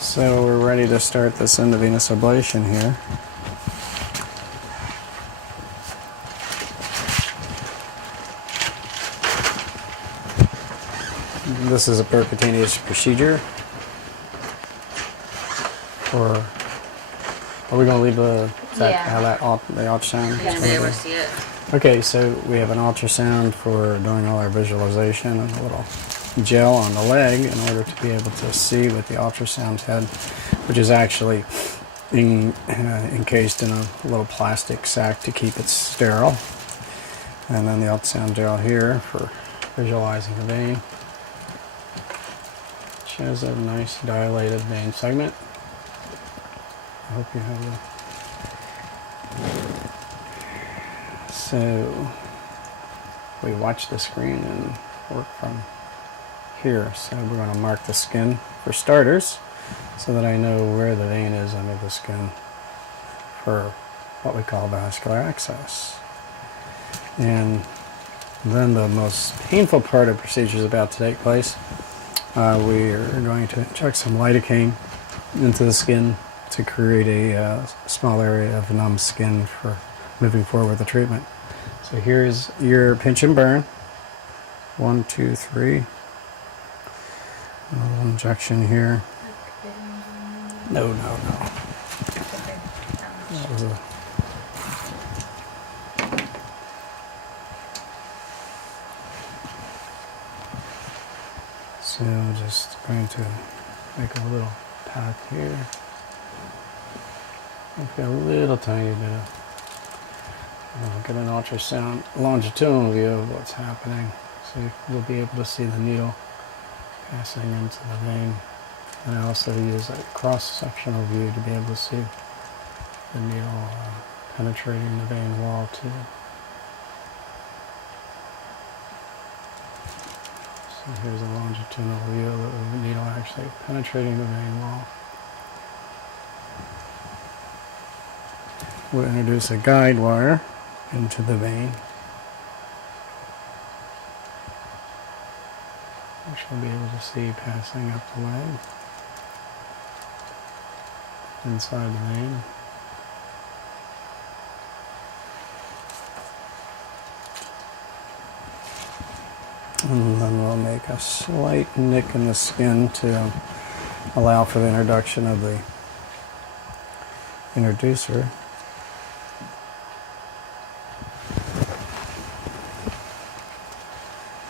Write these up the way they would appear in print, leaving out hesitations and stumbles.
So we're ready to start this endovenous ablation here. This is a percutaneous procedure. Or are we going to leave the ultrasound? Yeah, they ever see it. Okay, so we have an ultrasound for doing all our visualization and a little gel on the leg in order to be able to see with the ultrasound head, which is actually encased in a little plastic sac to keep it sterile. And then the ultrasound gel here for visualizing the vein. Shows a nice dilated vein segment. I hope you have the... So we watch the screen and work from here. So we're going to mark the skin for starters so that I know where the vein is under the skin for what we call vascular access. And then the most painful part of the procedure is about to take place. We are going to inject some lidocaine into the skin to create a small area of numb skin for moving forward with the treatment. So here's your pinch and burn. 1, 2, 3. A little injection here. No. That was a... So just going to make a little path here. Okay, a little tiny bit of... get an ultrasound longitudinal view of what's happening. So you'll be able to see the needle passing into the vein. And I also use a cross-sectional view to be able to see the needle penetrating the vein wall too. So here's a longitudinal view of the needle actually penetrating the vein wall. We'll introduce a guide wire into the vein, which we'll be able to see passing up the leg, inside the vein. And then we'll make a slight nick in the skin to allow for the introduction of the introducer.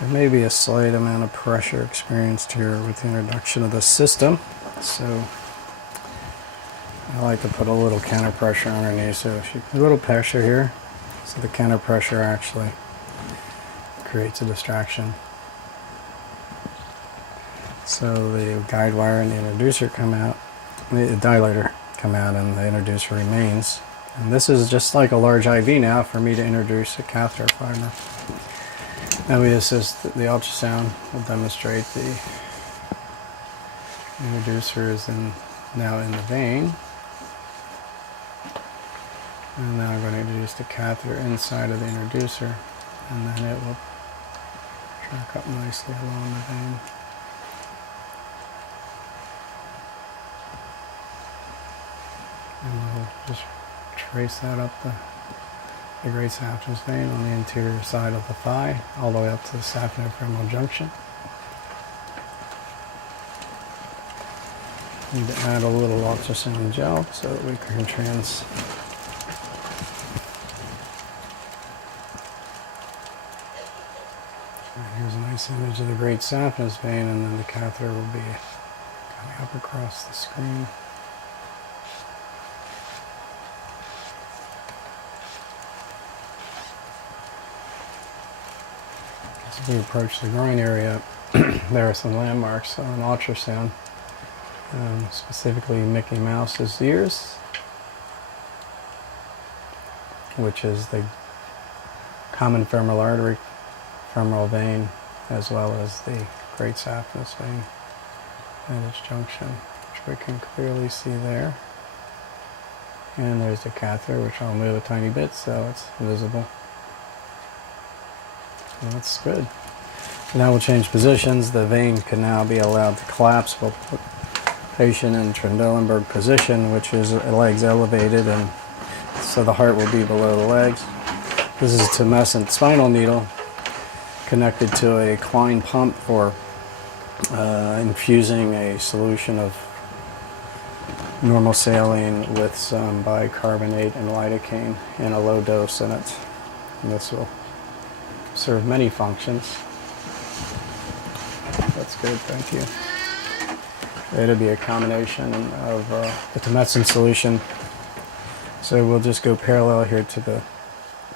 There may be a slight amount of pressure experienced here with the introduction of the system, so I like to put a little counter pressure underneath. So if you put a little pressure here, so the counter pressure actually creates a distraction. So the guide wire and the introducer come out, the dilator come out, and the introducer remains. And this is just like a large IV now for me to introduce a catheter fiber. Now we assist the ultrasound will demonstrate the introducer is now in the vein. And now I'm going to introduce the catheter inside of the introducer, and then it will track up nicely along the vein. And we'll just trace that up the great saphenous vein on the interior side of the thigh, all the way up to the saphenofemoral junction. Need to add a little ultrasound gel so that we can Here's a nice image of the great saphenous vein, and then the catheter will be coming up across the screen. As we approach the groin area, there are some landmarks on ultrasound, specifically Mickey Mouse's ears, which is the common femoral artery, femoral vein, as well as the great saphenous vein at its junction, which we can clearly see there. And there's the catheter, which I'll move a tiny bit so it's visible. And that's good. Now we'll change positions. The vein can now be allowed to collapse. We'll put patient in Trendelenburg position, which is legs elevated, and so the heart will be below the legs. This is a tumescent spinal needle connected to a Klein pump for infusing a solution of normal saline with some bicarbonate and lidocaine in a low dose in it. And this will serve many functions. That's good, thank you. It'll be a combination of the tumescent solution. So we'll just go parallel here to the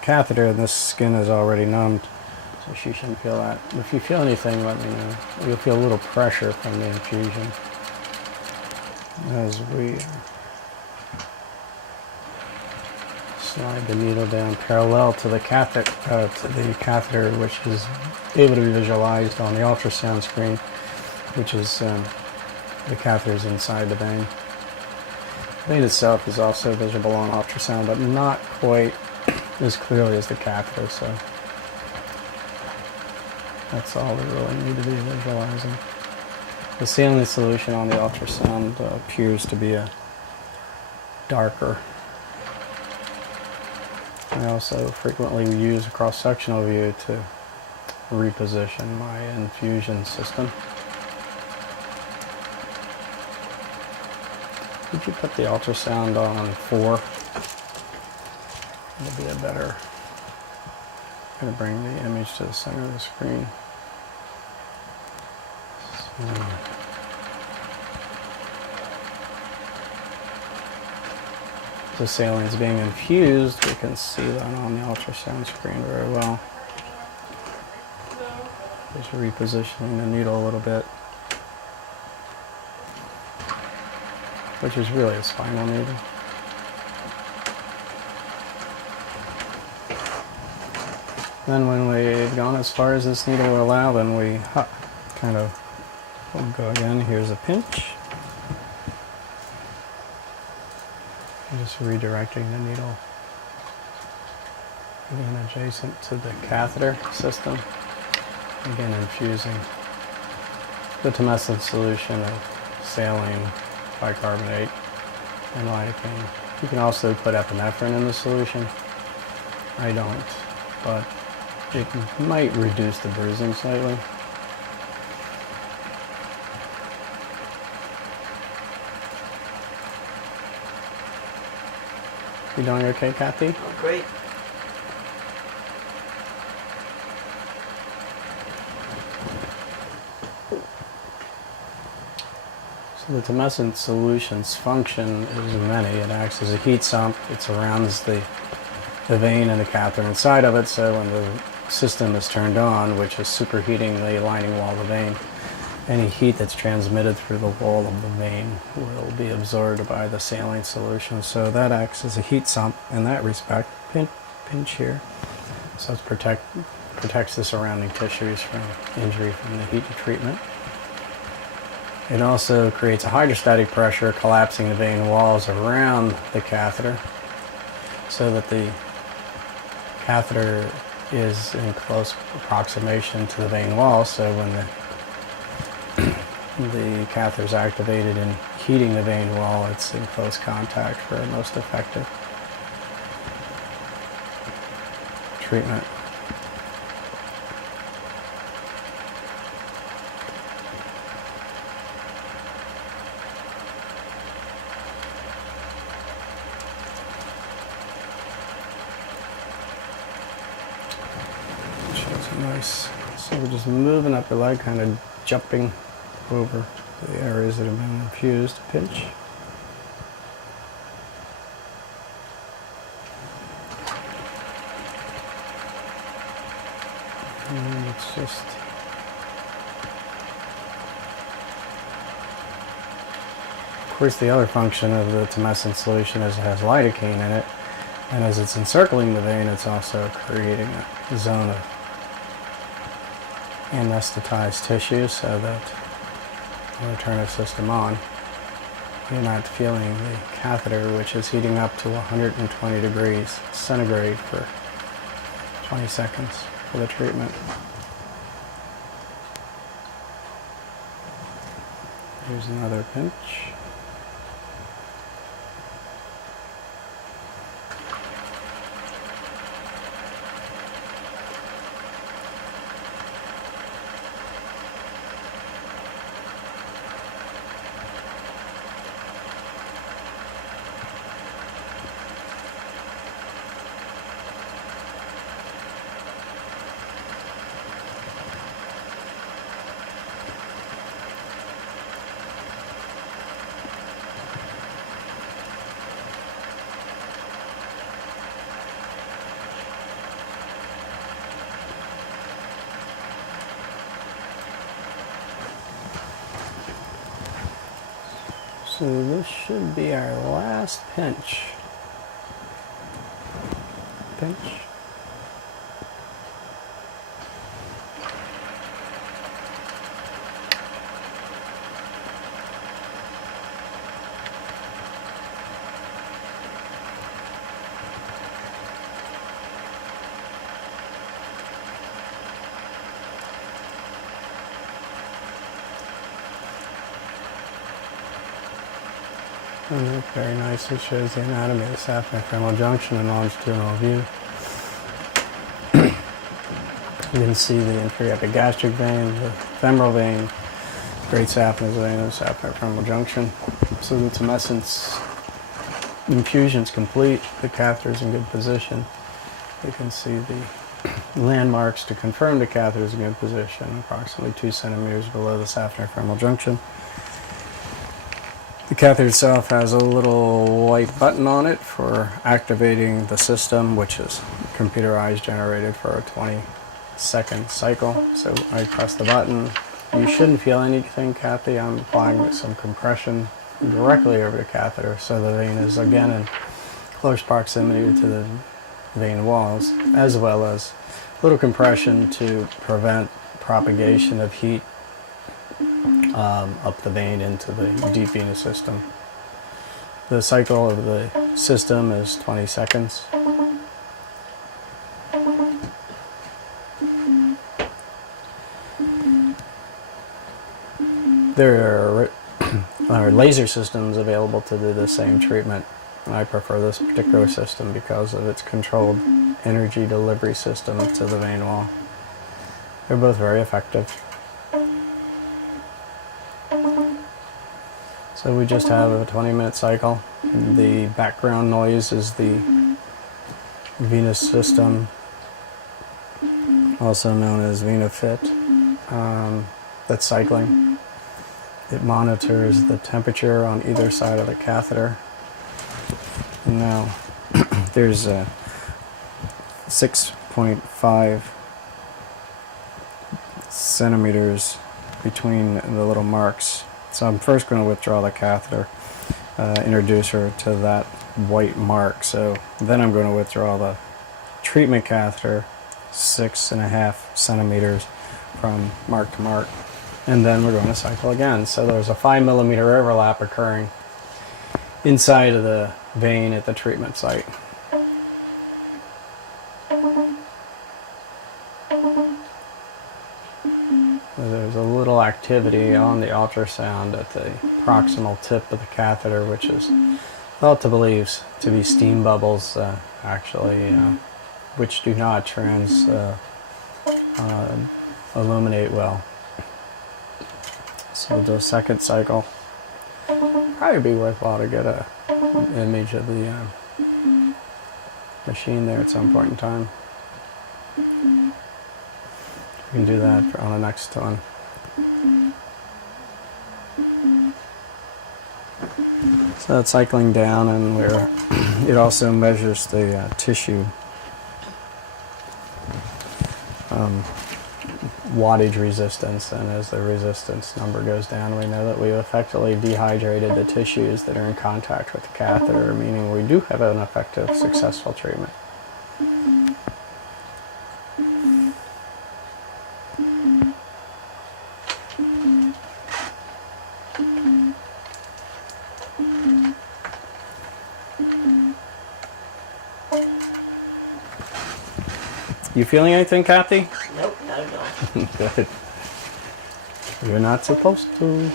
catheter, and this skin is already numbed, so she shouldn't feel that. If you feel anything, let me know. You'll feel a little pressure from the infusion as we slide the needle down parallel to the catheter, which is able to be visualized on the ultrasound screen, which is the catheter is inside the vein. The vein itself is also visible on ultrasound, but not quite as clearly as the catheter, so that's all we really need to be visualizing. The saline solution on the ultrasound appears to be a darker. I also frequently use a cross-sectional view to reposition my infusion system. Could you put the ultrasound on 4? It'll be a better. I'm going to bring the image to the center of the screen. So. The saline is being infused. We can see that on the ultrasound screen very well. Just repositioning the needle a little bit, which is really a spinal needle. Then when we've gone as far as this needle will allow, then we kind of we'll go again. Here's a pinch. Just redirecting the needle again adjacent to the catheter system. Again infusing the tumescent solution of saline, bicarbonate, and lidocaine. You can also put epinephrine in the solution. I don't, but it might reduce the bruising slightly. You doing okay, Kathy? Oh, great. So the tumescent solution's function is many. It acts as a heat sump. It surrounds the vein and the catheter inside of it, so when the system is turned on, which is superheating the lining wall of the vein, any heat that's transmitted through the wall of the vein will be absorbed by the saline solution. So that acts as a heat sump in that respect. Pinch here. So it protects the surrounding tissues from injury from the heat treatment. It also creates a hydrostatic pressure, collapsing the vein walls around the catheter so that the catheter is in close approximation to the vein wall. So when the catheter is activated in heating the vein wall, it's in close contact for the most effective treatment. Nice. So we're just moving up your leg, kind of jumping over the areas that have been infused. Pinch. And it's just of course the other function of the tumescent solution is it has lidocaine in it, and as it's encircling the vein, it's also creating a zone of anesthetized tissue so that when we turn the system on, you're not feeling the catheter, which is heating up to 120 degrees centigrade for 20 seconds for the treatment. Here's another pinch. So this should be our last pinch. Pinch. And that very nicely shows the anatomy of the saphenofemoral junction in longitudinal view. You can see the inferior epigastric vein, the femoral vein, great saphenous vein, and the saphenofemoral junction. So the tumescence infusion is complete. The catheter is in good position. You can see the landmarks to confirm the catheter is in good position, approximately 2 centimeters below the saphenofemoral junction. The catheter itself has a little white button on it for activating the system, which is computerized generated for a 20-second cycle. So I press the button. You shouldn't feel anything, Kathy. I'm applying some compression directly over the catheter, so the vein is again in close proximity to the vein walls, as well as a little compression to prevent propagation of heat up the vein into the deep venous system. The cycle of the system is 20 seconds. There are laser systems available to do the same treatment. I prefer this particular system because of its controlled energy delivery system to the vein wall. They're both very effective. So we just have a 20-minute cycle. The background noise is the venous system, also known as VenaFit, that's cycling. It monitors the temperature on either side of the catheter. And now there's a 6.5 centimeters between the little marks. So I'm first going to withdraw the catheter, introduce her to that white mark. So then I'm going to withdraw the treatment catheter 6.5 centimeters from mark to mark. And then we're going to cycle again. So there's a 5 millimeter overlap occurring inside of the vein at the treatment site. There's a little activity on the ultrasound at the proximal tip of the catheter, which is thought to believe to be steam bubbles, which do not illuminate well. So we'll do a second cycle. Probably be worthwhile to get an image of the machine there at some point in time. We can do that on the next one. So it's cycling down, and it also measures the tissue wattage resistance, and as the resistance number goes down, we know that we've effectively dehydrated the tissues that are in contact with the catheter, meaning we do have an effective, successful treatment. You feeling anything, Kathy? Nope, not at all. Good. You're not supposed to.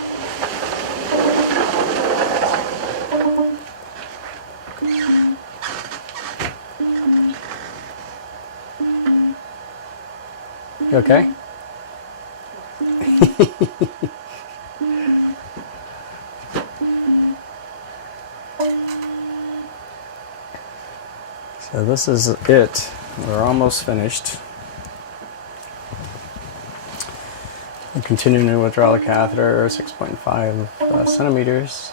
You okay? So this is it. We're almost finished. I'm continuing to withdraw the catheter 6.5 centimeters.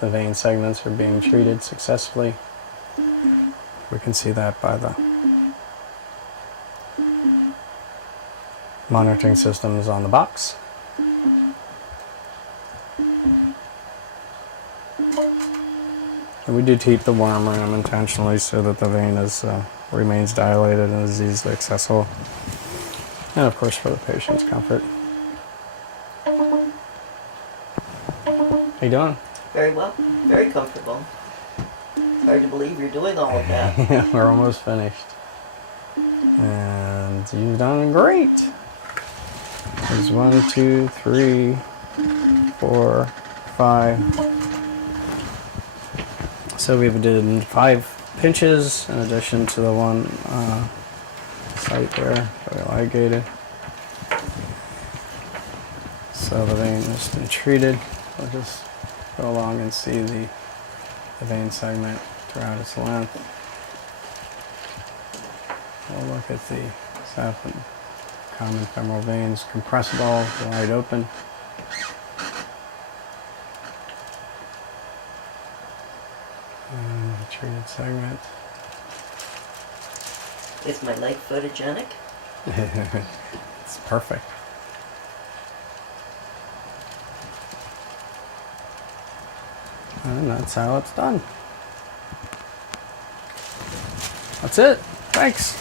The vein segments are being treated successfully. We can see that by the monitoring systems on the box. And we do keep the worm rim intentionally so that the vein remains dilated and is easily accessible. And of course for the patient's comfort. How you doing? Very well. Very comfortable. Hard to believe you're doing all of that. Yeah, we're almost finished. And you've done great. There's 1, 2, 3, 4, 5. So we did 5 pinches in addition to the one site there that we ligated. So the vein has been treated. We'll just go along and see the vein segment throughout its length. We'll look at the SAP and common femoral veins, compressible, wide open. And the treated segment. Is my leg photogenic? It's perfect. And that's how it's done. That's it. Thanks.